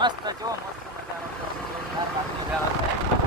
મસ્ત જો મસ્ત મજાનો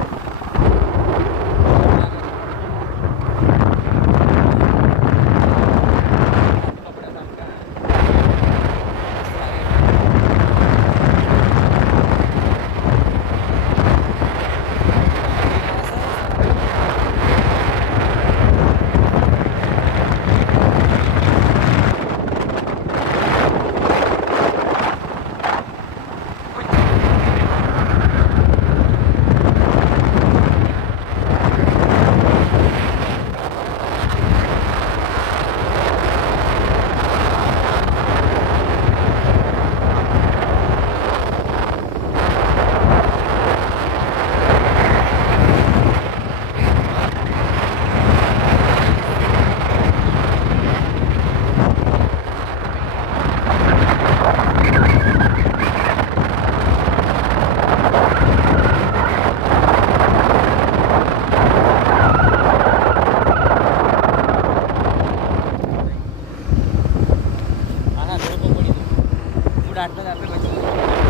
प्रार्थना करते बच्चों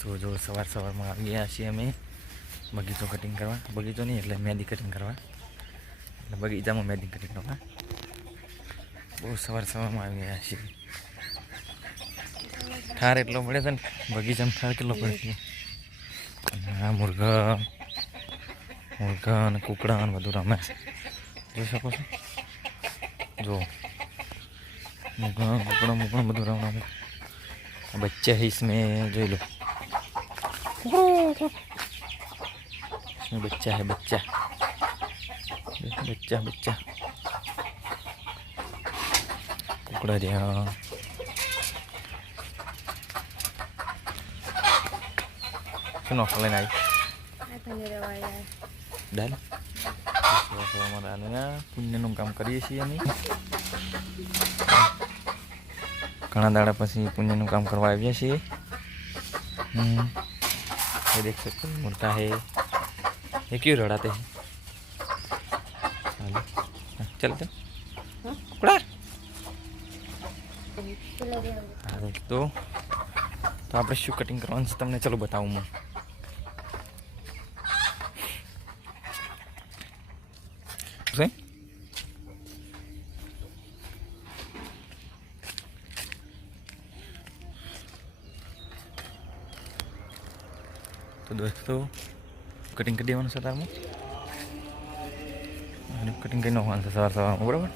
હાય દોસ્તો જો સવાર સવારમાં આવી ગયા છીએ અમે બગીચો કટિંગ કરવા બગીચો નહીં એટલે મહેંદી કટિંગ કરવા એટલે બગીચામાં મહેંદી કટિંગ કરવા બહુ સવાર સવારમાં આવી ગયા છીએ ઠાર એટલો પડે છે ને બગીચામાં ઠાર કેટલો પડે છે અને આ મુરઘા મુરઘા અને કુકડા અને બધું રમે જોઈ શકો છો જો મુરઘા કુકડા મુકડા બધું રમે बच्चा है इसमें जो लो इसमें बच्चा है Becah, ya, becah. Becah, becah. Pukul dia. Kenapa kalian aja? Ya. Dan? Assalamualaikum punya nungkam kari sih ya, ini nih. Karena ada pasti sih punya nungkam kerwainya sih. Hmm. ये देख सकते हो मुर्गा है ये क्यों रड़ाते हैं चलो हाँ, चलते कुड़ा હા દોસ્તો તો આપણે શું કટિંગ કરવાનું છે તમને ચલો બતાવું હું શું તો દોસ્તો કટિંગ કરી દેવાનું છે તારમાં કટિંગ કરી નાખવાનું છે સવાર સવારમાં બરાબર